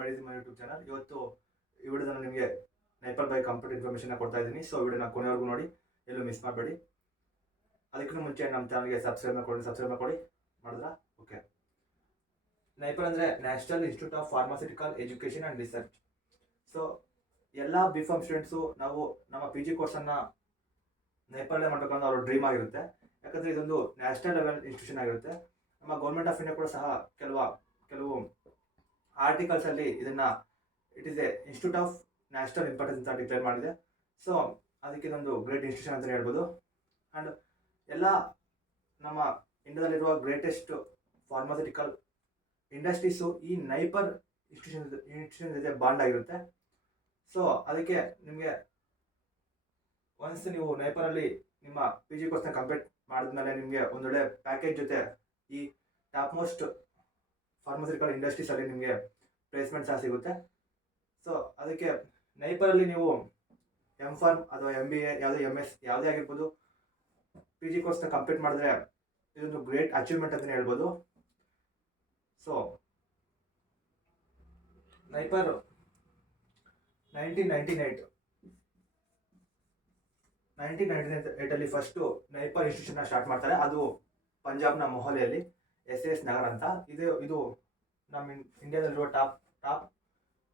Medicine my YouTube channel. ಇವತ್ತು ಈ ವಿಡಿಯೋದಲ್ಲಿ ನಿಮಗೆ ನೈಪರ್ ಬೈ ಕಂಪ್ಯೂಟರ್ ಇನ್ಫಾರ್ಮೇಷನ್ ಕೊಡ್ತಾ ಇದ್ದೀನಿ. ಸೊ ವಿಡಿಯೋನ ಕೊನೆವರೆಗೂ ನೋಡಿ, ಎಲ್ಲೂ ಮಿಸ್ ಮಾಡಬೇಡಿ. ಅದಕ್ಕೂ ಮುಂಚೆ ನಮ್ಮ ಚಾನಲ್ಗೆ ಸಬ್ಸ್ಕ್ರೈಬ್ ಮಾಡಿ ಮಾಡಿದ್ರಾ? ಓಕೆ. ನೈಪರ್ ಅಂದರೆ national institute of pharmaceutical education and research. So ಎಲ್ಲ B.Pharm ಸ್ಟೂಡೆಂಟ್ಸು ನಾವು ನಮ್ಮ PG ಕೋರ್ಸನ್ನು ನೈಪರಲ್ಲೇ ಮಾಡಬೇಕನ್ನೋ ಅವ್ರ ಡ್ರೀಮ್ ಆಗಿರುತ್ತೆ. ಯಾಕಂದರೆ ಇದೊಂದು ನ್ಯಾಷನಲ್ ಲೆವೆಲ್ ಇನ್ಸ್ಟಿಟ್ಯೂಷನ್ ಆಗಿರುತ್ತೆ. ನಮ್ಮ ಗೌರ್ಮೆಂಟ್ ಆಫ್ ಇಂಡಿಯಾ ಕೂಡ ಸಹ ಕೆಲವು ಆರ್ಟಿಕಲ್ಸಲ್ಲಿ ಇದನ್ನು it is A institute of national importance ಅಂತ ಡಿಕ್ಲೇರ್ ಮಾಡಿದೆ. ಸೊ ಅದಕ್ಕೆ ಇದೊಂದು ಗ್ರೇಟ್ ಇನ್ಸ್ಟಿಟ್ಯೂಷನ್ ಅಂತಲೇ ಹೇಳ್ಬೋದು. ಆ್ಯಂಡ್ ಎಲ್ಲ ನಮ್ಮ ಇಂಡಿಯಾದಲ್ಲಿರುವ ಗ್ರೇಟೆಸ್ಟ್ ಫಾರ್ಮಾಸ್ಯೂಟಿಕಲ್ ಇಂಡಸ್ಟ್ರೀಸು ಈ ನೈಪರ್ ಇನ್ಸ್ಟಿಟ್ಯೂಷನ್ ಜೊತೆ ಬಾಂಡ್ ಆಗಿರುತ್ತೆ. ಸೊ ಅದಕ್ಕೆ ನಿಮಗೆ ಒನ್ಸ್ ನೀವು ನೈಪರಲ್ಲಿ ನಿಮ್ಮ PG ಕೋರ್ಸ್ನ ಕಂಪ್ಲೀಟ್ ಮಾಡಿದ್ಮೇಲೆ ನಿಮಗೆ ಒಂದೊಳ್ಳೆ ಪ್ಯಾಕೇಜ್ ಜೊತೆ ಈ ಟಾಪ್ ಮೋಸ್ಟ್ ಫಾರ್ಮಾಸ್ಯೂಟಿಕಲ್ ಇಂಡಸ್ಟ್ರೀಸಲ್ಲಿ ನಿಮಗೆ ಪ್ಲೇಸ್ಮೆಂಟ್ ಸಹ ಸಿಗುತ್ತೆ. ಸೊ ಅದಕ್ಕೆ ನೈಪರಲ್ಲಿ ನೀವು M.Pharm ಅಥವಾ MBA ಯಾವುದೇ MS ಯಾವುದೇ ಆಗಿರ್ಬೋದು, PG ಕೋರ್ಸ್ನ ಕಂಪ್ಲೀಟ್ ಮಾಡಿದ್ರೆ ಇದೊಂದು ಗ್ರೇಟ್ ಅಚೀವ್ಮೆಂಟ್ ಅಂತಲೇ ಹೇಳ್ಬೋದು. ಸೊ ನೈಪರ್ 1998 ಫಸ್ಟು ನೈಪರ್ ಇನ್ಸ್ಟಿಟ್ಯೂಷನ್ನ ಸ್ಟಾರ್ಟ್ ಮಾಡ್ತಾರೆ. ಅದು ಪಂಜಾಬ್ನ ಮೊಹಾಲಿಯಲ್ಲಿ SAS ನಗರ್ ಅಂತ. ಇದು ನಮ್ಮ ಇಂಡಿಯಾದಲ್ಲಿರುವ ಟಾಪ್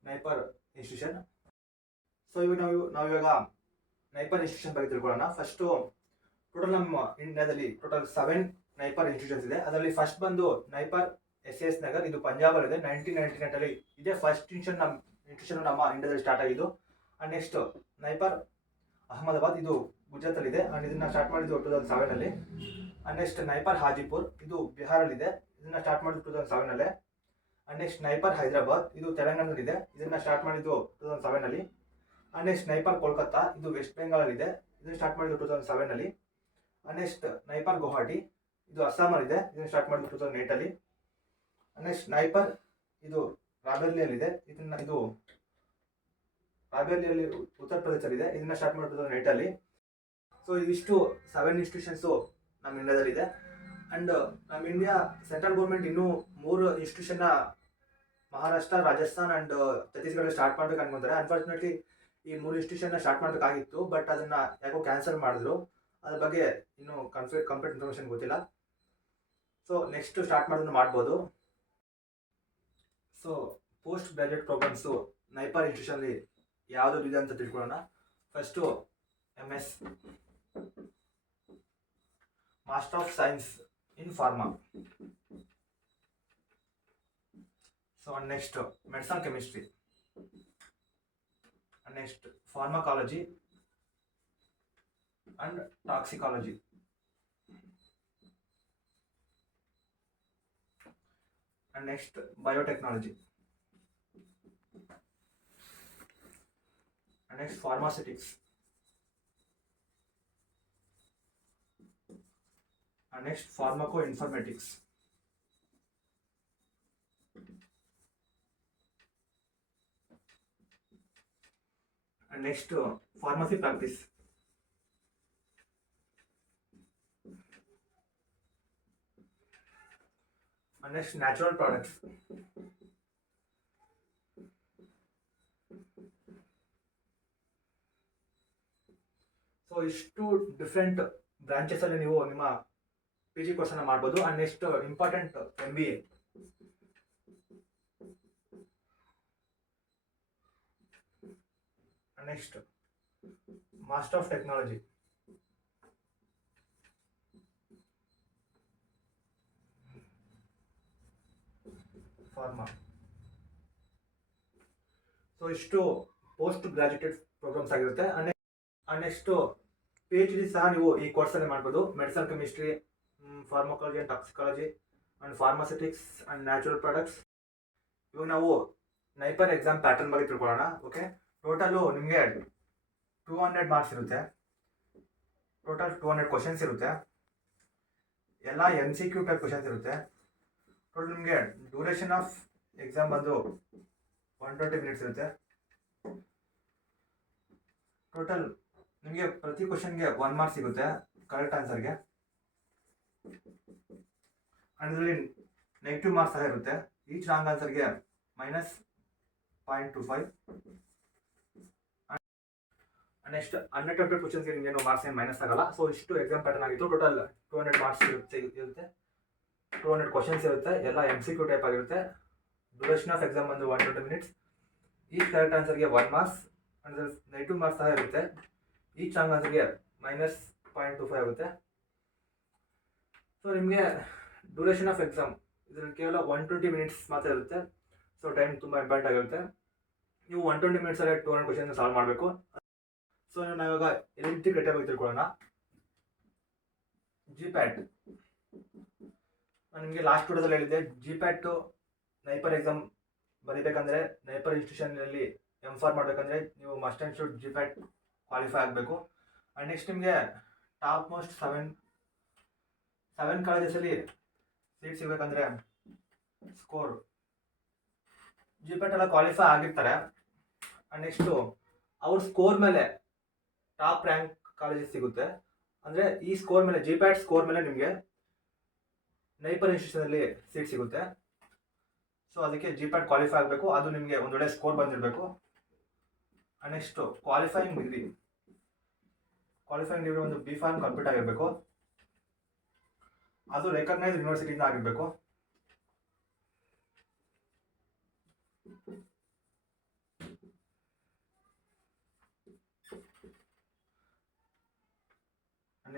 ನೈಪರ್ ಇನ್ಸ್ಟಿಟ್ಯೂಷನ್. ಸೊ ನಾವಿವಾಗ ನೈಪರ್ ಇನ್ಸ್ಟಿಟ್ಯೂಷನ್ ಬಗ್ಗೆ ತಿಳ್ಕೊಳ್ಳೋಣ. ಫಸ್ಟು ಟೋಟಲ್ ನಮ್ಮ ಇಂಡಿಯಾದಲ್ಲಿ ಟೋಟಲ್ 7 ನೈಪರ್ ಇನ್ಸ್ಟಿಟ್ಯೂಷನ್ಸ್ ಇದೆ. ಅದರಲ್ಲಿ ಫಸ್ಟ್ ಬಂದು ನೈಪರ್ SAS ನಗರ್, ಇದು ಪಂಜಾಬಲ್ಲಿದೆ. 1998 ಇದೇ ಫಸ್ಟ್ ಇನ್ಸ್ಟಿಟ್ಯೂಷನ್ ನಮ್ಮ ಇಂಡಿಯಾದಲ್ಲಿ ಸ್ಟಾರ್ಟ್ ಆಗಿದ್ದು. ಆ್ಯಂಡ್ ನೆಕ್ಸ್ಟ್ ನೈಪರ್ ಅಹಮದಾಬಾದ್, ಇದು ಗುಜರಾತಲ್ಲಿದೆ. ಆ್ಯಂಡ್ ಇದನ್ನು ಸ್ಟಾರ್ಟ್ ಮಾಡಿದ್ದು 2007. ಆ್ಯಂಡ್ ನೆಕ್ಸ್ಟ್ ನೈಪರ್ ಹಾಜಿಪುರ್, ಇದು ಬಿಹಾರಲ್ಲಿದೆ. ಇದನ್ನು ಸ್ಟಾರ್ಟ್ ಮಾಡಿದ್ದು 2007. ಆ್ಯಂಡ್ ನೆಕ್ಸ್ಟ್ ನೈಪರ್ ಹೈದರಾಬಾದ್, ಇದು ತೆಲಂಗಾಣದಲ್ಲಿದೆ. ಇದನ್ನು ಸ್ಟಾರ್ಟ್ ಮಾಡಿದ್ದು 2007. ಆ್ಯಂಡ್ ನೆಕ್ಸ್ಟ್ ನೈಪರ್ ಕೋಲ್ಕತ್ತಾ, ಇದು ವೆಸ್ಟ್ ಬೆಂಗಾಲಲ್ಲಿದೆ. ಇದನ್ನು ಸ್ಟಾರ್ಟ್ ಮಾಡಿದ್ದು 2007. ಆ್ಯಂಡ್ ನೆಕ್ಸ್ಟ್ ನೈಪರ್ ಗುವಾಹಟಿ, ಇದು ಅಸ್ಸಾಮಲ್ಲಿದೆ. ಇದನ್ನು ಸ್ಟಾರ್ಟ್ ಮಾಡಿದ್ದು 2008. ಆ್ಯಂಡ್ ನೆಕ್ಸ್ಟ್ ನೈಪರ್ ಇದು ರಾಬೆರ್ಲಿಯಲ್ಲಿದೆ. ಇದು ರಾಬೆರ್ಲಿಯಲ್ಲಿ ಉತ್ತರ ಪ್ರದೇಶದಲ್ಲಿದೆ. ಇದನ್ನು ಸ್ಟಾರ್ಟ್ ಮಾಡಿದ್ದು 2008. ಸೊ ಇದಿಷ್ಟು 7 ಇನ್ಸ್ಟಿಟ್ಯೂಷನ್ಸು ನಮ್ಮ ಇಂಡಿಯಾದಲ್ಲಿದೆ. ಆ್ಯಂಡ್ ನಮ್ಮ ಇಂಡಿಯಾ ಸೆಂಟ್ರಲ್ ಗೌರ್ಮೆಂಟ್ ಇನ್ನೂ 3 ಇನ್ಸ್ಟಿಟ್ಯೂಷನ್ನ ಮಹಾರಾಷ್ಟ್ರ, ರಾಜಸ್ಥಾನ್ ಆ್ಯಂಡ್ ಛತ್ತೀಸ್ಗಢ ಸ್ಟಾರ್ಟ್ ಮಾಡ್ಬೇಕು ಅನ್ಕೊಂತಾರೆ. ಅನ್ಫಾರ್ಚುನೇಟ್ಲಿ ಈ 3 ಇನ್ಸ್ಟಿಟ್ಯೂಷನ್ನ ಸ್ಟಾರ್ಟ್ ಮಾಡಬೇಕಾಗಿತ್ತು, ಬಟ್ ಅದನ್ನು ಯಾಕೋ ಕ್ಯಾನ್ಸಲ್ ಮಾಡಿದ್ರು. ಅದ್ರ ಬಗ್ಗೆ ಇನ್ನೂ ಕಂಪ್ಲೀಟ್ ಇನ್ಫಾರ್ಮೇಷನ್ ಗೊತ್ತಿಲ್ಲ. ಸೊ ನೆಕ್ಸ್ಟ್ ಸ್ಟಾರ್ಟ್ ಮಾಡೋದನ್ನು ಮಾಡ್ಬೋದು. ಸೊ ಪೋಸ್ಟ್ ಗ್ರಾಜುಯೇಟ್ ಪ್ರೋಗ್ರಾಮ್ಸು ನೈಪರ್ ಇನ್ಸ್ಟಿಟ್ಯೂಷನಲ್ಲಿ ಯಾವುದು ಇದೆ ಅಂತ ತಿಳ್ಕೊಳ್ಳೋಣ. First MS master of science in pharma. So next medicine chemistry. Next pharmacology and toxicology. and next biotechnology, and next pharmaceutics, and next pharmacoinformatics, and next pharmacy practice, and next natural products. So ಇಷ್ಟು different branches ಅಲ್ಲಿ ನೀವು ನಿಮ್ಮ PG ಕೋರ್ಸನ್ನು ಮಾಡ್ಬೋದು. And next important MBA. Next master of technology, pharma. So ಇಷ್ಟು post graduated programs ಆಗಿರುತ್ತೆ. And next PhD ಸಹ ನೀವು ಈ ಕೋರ್ಸಲ್ಲಿ ಮಾಡ್ಬೋದು. Medicine chemistry, pharmacology and toxicology, and pharmaceutics and natural products. ಇವಾಗ ನಾವು ನೈಪರ್ ಎಕ್ಸಾಮ್ ಪ್ಯಾಟರ್ನ್ ಬಗ್ಗೆ ತಿಳ್ಕೊಳ್ಳೋಣ. ಓಕೆ, ಟೋಟಲು ನಿಮಗೆ 200 ಮಾರ್ಕ್ಸ್ ಇರುತ್ತೆ. ಟೋಟಲ್ 200 ಕ್ವಶನ್ಸ್ ಇರುತ್ತೆ. ಎಲ್ಲ MCQ ಟೈಪ್ ಕ್ವಶನ್ಸ್ ಇರುತ್ತೆ. ಟೋಟಲ್ ನಿಮಗೆ ಡ್ಯೂರೇಷನ್ ಆಫ್ ಎಕ್ಸಾಮ್ ಬಂದು 120 ಮಿನಿಟ್ಸ್ ಇರುತ್ತೆ. ಟೋಟಲ್ ನಿಮಗೆ ಪ್ರತಿ ಕ್ವಶನ್ಗೆ 1 ಮಾರ್ಕ್ಸ್ ಸಿಗುತ್ತೆ ಕರೆಕ್ಟ್ ಆನ್ಸರ್ಗೆ. ಅಂಡ್ ಇದರಲ್ಲಿ ನೆಗೆಟಿವ್ ಮಾರ್ಕ್ಸ್ ಸಹ ಇರುತ್ತೆ. ಈಚ್ ರಾಂಗ್ ಆನ್ಸರ್ಗೆ 0.25. ನೆಕ್ಸ್ಟ್ ಅನ್ಅಟೆಂಪ್ಟೆಡ್ ಕ್ವಶನ್ಸ್ಗೆ ನಿಮಗೇನು ಮಾರ್ಕ್ಸ್ ಏನು ಮೈನಸ್ ಆಗಲ್ಲ. ಸೊ ಇಷ್ಟು ಎಕ್ಸಾಮ್ ಪ್ಯಾಟರ್ನ್ ಆಗಿತ್ತು. ಟೋಟಲ್ 200 ಮಾರ್ಕ್ಸ್ ಇರುತ್ತೆ, 200 ಕ್ವಶನ್ಸ್ ಇರುತ್ತೆ, ಎಲ್ಲ MCQ ಟೈಪ್ ಆಗಿರುತ್ತೆ. ಡ್ಯೂರೇಷನ್ ಆಫ್ ಎಕ್ಸಾಮ್ ಬಂದು 120 ಮಿನಿಟ್ಸ್. ಈ ಕರೆಕ್ಟ್ ಆನ್ಸರ್ಗೆ 1 ಮಾರ್ಕ್ಸ್, ಅಂದರೆ ನೆಗೆಟಿವ್ ಮಾರ್ಕ್ಸ್ ಸಹ ಇರುತ್ತೆ. ಈ ರಾಂಗ್ ಆನ್ಸರ್ಗೆ -0.25 ಆಗುತ್ತೆ. ಸೊ ನಿಮಗೆ ಡ್ಯೂರೇಷನ್ ಆಫ್ ಎಕ್ಸಾಮ್ ಇದರಲ್ಲಿ ಕೇವಲ 120 ಮಿನಿಟ್ಸ್ ಮಾತ್ರ ಇರುತ್ತೆ. ಸೊ ಟೈಮ್ ತುಂಬ ಇಂಪಾರ್ಟೆಂಟ್ ಆಗಿರುತ್ತೆ. ನೀವು 120 ಮಿನಿಟ್ಸಲ್ಲೇ 200 ಕ್ವಶನ್ ಸಾಲ್ವ್ ಮಾಡಬೇಕು. ಸೊ ನಾವಿವಾಗ ಎಲಿಜಿಬಿಲಿಟಿ ಕ್ರೈಟೀರಿಯಾ ಬಗ್ಗೆ ತಿಳ್ಕೊಳ್ಳೋಣ. GPAT ನಾನು ನಿಮಗೆ ಲಾಸ್ಟ್ ವಿಡಿಯೋದಲ್ಲಿ ಹೇಳಿದ್ದೆ. GPAT ನೈಪರ್ ಎಕ್ಸಾಮ್ ಬರೀಬೇಕಂದ್ರೆ, ನೈಪರ್ ಇನ್ಸ್ಟಿಟ್ಯೂಷನಲ್ಲಿ M.Pharm ಮಾಡಬೇಕಂದ್ರೆ ನೀವು must and should GPAT qualify ಆಗಬೇಕು. ಆ್ಯಂಡ್ ನೆಕ್ಸ್ಟ್ ನಿಮಗೆ ಟಾಪ್ ಮೋಸ್ಟ್ 7 ಕಾಲೇಜಸಲ್ಲಿ ಸೀಟ್ ಸಿಗಬೇಕಂದ್ರೆ ಸ್ಕೋರ್ GPAT ಎಲ್ಲ ಕ್ವಾಲಿಫೈ ಆಗಿರ್ತಾರೆ. ಆ್ಯಂಡ್ ನೆಕ್ಸ್ಟು ಅವ್ರ ಸ್ಕೋರ್ ಮೇಲೆ ಟಾಪ್ ರ್ಯಾಂಕ್ ಕಾಲೇಜಸ್ ಸಿಗುತ್ತೆ. ಅಂದರೆ ಈ ಸ್ಕೋರ್ ಮೇಲೆ, GPAT ಸ್ಕೋರ್ ಮೇಲೆ ನಿಮಗೆ ನೈಪರ್ ಇನ್ಸ್ಟಿಟ್ಯೂಷನಲ್ಲಿ ಸೀಟ್ ಸಿಗುತ್ತೆ. ಸೊ ಅದಕ್ಕೆ GPAT ಕ್ವಾಲಿಫೈ ಆಗಬೇಕು. ಅದು ನಿಮಗೆ ಒಂದೊಳ್ಳೆ ಸ್ಕೋರ್ ಬಂದಿರಬೇಕು. ಆ್ಯಂಡ್ ನೆಕ್ಸ್ಟು ಕ್ವಾಲಿಫೈಯಿಂಗ್ ಡಿಗ್ರಿ ಒಂದು B.Pharm ಕಂಪ್ಲೀಟ್ ಆಗಿರಬೇಕು. ಅದು ರೆಕಗ್ನೈಸ್ಡ್ ಯೂನಿವರ್ಸಿಟಿಯಿಂದ ಆಗಿರಬೇಕು.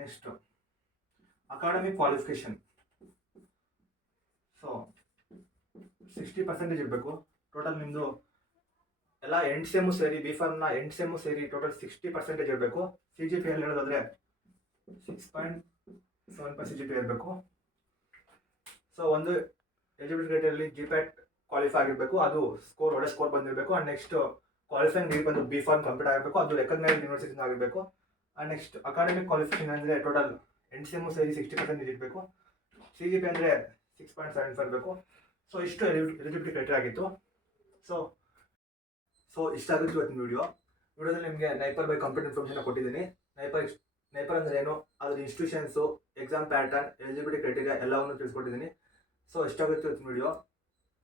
Next academic qualification. ಸೊ 60% ಇರಬೇಕು. ಟೋಟಲ್ ನಿಮ್ಮದು ಎಲ್ಲ 8 ಸೆಮ್ಮು ಸೇರಿ, B.Pharmನ 8 ಸೆಮ್ಮು ಸೇರಿ ಟೋಟಲ್ 60% ಇರಬೇಕು. CGPA ಹೇಳೋದಾದರೆ 6.75 CGPA ಇರಬೇಕು. ಸೊ ಒಂದು ಎಲಿಜಿಬಿಲಿಟಿ ಕ್ರೈಟೀರಿಯಲ್ಲಿ GPAT ಕ್ವಾಲಿಫೈ ಆಗಿರಬೇಕು. ಅದು ಒಳ್ಳೆ ಸ್ಕೋರ್ ಬಂದಿರಬೇಕು. ಆ್ಯಂಡ್ ನೆಕ್ಸ್ಟ್ ಕ್ವಾಲಿಫೈಯಿಂಗ್ ಡಿಗ್ರಿ ಬಂದು B.Pharm ಕಂಪ್ಲೀಟ್ ಆಗಿರಬೇಕು. ಅದು ರೆಕಗ್ನೈಸ್ಡ್ ಯೂನಿವರ್ಸಿಟಿಯಿಂದ ಆಗಿರಬೇಕು. ಆ್ಯಂಡ್ ನೆಕ್ಸ್ಟ್ ಅಕಾಡೆಮಿಕ್ ಕ್ವಾಲಿಫಿಕೇಶನ್ ಅಂದರೆ ಟೋಟಲ್ 8 ಸೆಮ್ಮು ಸೇರಿ 60% ಇರಬೇಕು. CGPA ಅಂದರೆ 6.75 ಇರಬೇಕು. ಸೊ ಇಷ್ಟು ಎಲಿಜಿಬಿಲಿಟಿ ಕ್ರೈಟೀರಿಯಾ ಆಗಿತ್ತು. ಸೊ ಇಷ್ಟಾಗಿತ್ತು ಇವತ್ತಿನ ವಿಡಿಯೋದಲ್ಲಿ ನಿಮಗೆ ನೈಪರ್ ಬೈ ಕಂಪ್ಯೂಟರ್ ಇನ್ಫಾರ್ಮೇಷನ್ ಕೊಟ್ಟಿದ್ದೀನಿ. ನೈಪರ್ ಅಂದರೆ ಏನು, ಅದ್ರ institutions, exam pattern, eligibility criteria ಎಲ್ಲವನ್ನು ತಿಳಿಸ್ಕೊಟ್ಟಿದ್ದೀನಿ. ಸೊ ಇಷ್ಟಾಗಿತ್ತು ಇವತ್ತಿನ video.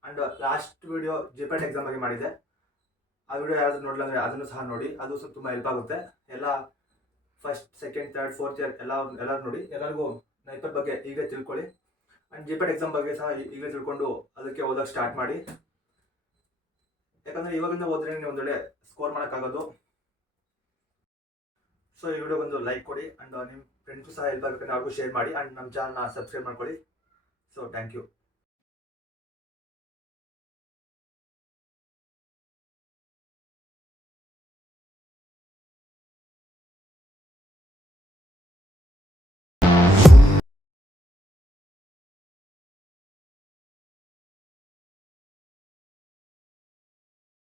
And last video GPAT exam ಆಗಿ ಮಾಡಿದೆ. ಆ ವಿಡಿಯೋ ಯಾರಾದರೂ ನೋಡಲ್ಲ ಅಂದರೆ ಅದನ್ನು ಸಹ ನೋಡಿ. ಅದು ಸ್ವಲ್ಪ ತುಂಬ ಹೆಲ್ಪ್ ಆಗುತ್ತೆ. ಎಲ್ಲ first, second, third, fourth year ಎಲ್ಲರೂ ನೋಡಿ. ಎಲ್ಲರಿಗೂ ನೈಪರ್ ಬಗ್ಗೆ ಈಗ ತಿಳ್ಕೊಳ್ಳಿ. ಆ್ಯಂಡ್ GPAT ಎಕ್ಸಾಮ್ ಬಗ್ಗೆ ಸಹ ಈಗ ತಿಳ್ಕೊಂಡು ಅದಕ್ಕೆ ಓದೋಕ್ಕೆ ಸ್ಟಾರ್ಟ್ ಮಾಡಿ. ಯಾಕಂದರೆ ಇವಾಗಿಂದ ಓದಿದ್ರೆ ನೀವು ಒಂದೊಳ್ಳೆ ಸ್ಕೋರ್ ಮಾಡೋಕ್ಕಾಗೋದು. ಸೊ ಈ ವಿಡಿಯೋಗೊಂದು ಲೈಕ್ ಕೊಡಿ. ಆ್ಯಂಡ್ ನಿಮ್ಮ ಫ್ರೆಂಡ್ಸು ಸಹ ಹೆಲ್ಪ್ ಆಗುತ್ತೆ, ಅವ್ರಿಗೂ ಶೇರ್ ಮಾಡಿ. ಆ್ಯಂಡ್ ನಮ್ಮ ಚಾನಲ್ನ ಸಬ್ಸ್ಕ್ರೈಬ್ ಮಾಡ್ಕೊಳ್ಳಿ. So thank you.